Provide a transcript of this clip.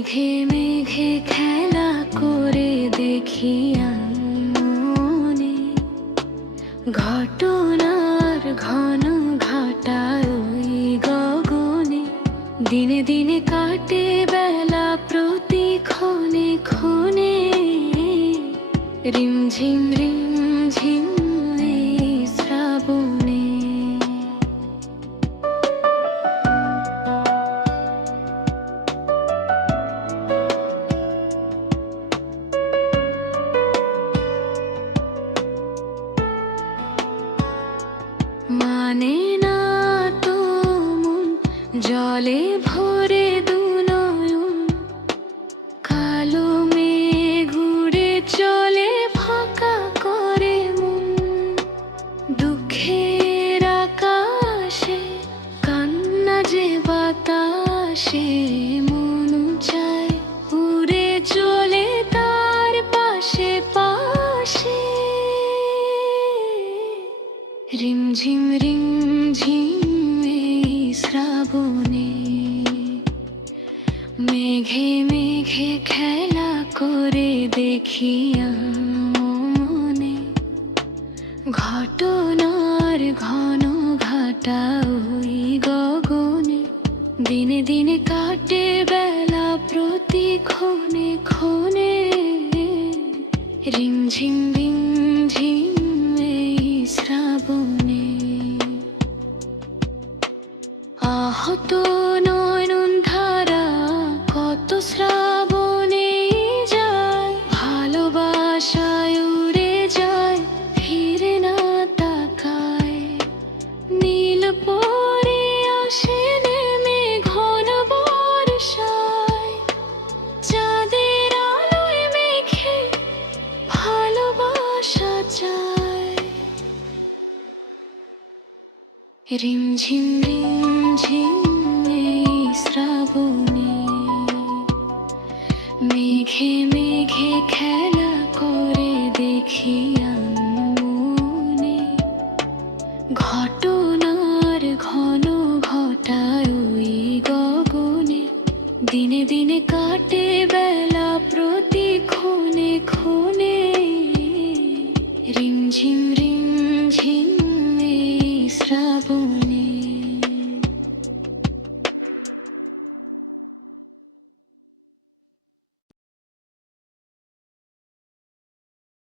মেঘে মেঘে খেলা করে দেখি মনে ঘটনার ঘন ঘটা ওই গগনে। দিনে দিনে কাটে বেলা প্রতি ক্ষণে ক্ষণে, রিমঝিম রিমঝিম এই শ্রাবণে। মানে না তো মন জলে ভরে দু নয়ন, কালো মেঘ উড়ে চলে ফাঁকা করে মন। দুঃখের আকাশে কান্না যে বাতাসে, মন চায় উড়ে চলে তার পাশে পাশে। রিমঝিম রিমঝিম এই শ্রাবণে, মেঘে মেঘে খেলা করে দেখি মনে ঘটনার ঘন ঘটা ওই গগনে। দিনে দিনে কাটে বেলা প্রতি ক্ষণে ক্ষণে, রিমঝিম রিমঝিম এই শ্রাবণে। আহত নয়ন ধারা কত শ্রাবণে যায়, ভালোবাসায় উড়ে যায় ফিরে না তাকায়। নীল পরে আসে নেমে ঘন বর্ষায়, চাঁদের আলোয় মেঘে ভালোবাসা চায়। রিমঝিম রিমঝিম এই শ্রাবণে, মেঘে মেঘে খেলা করে দেখি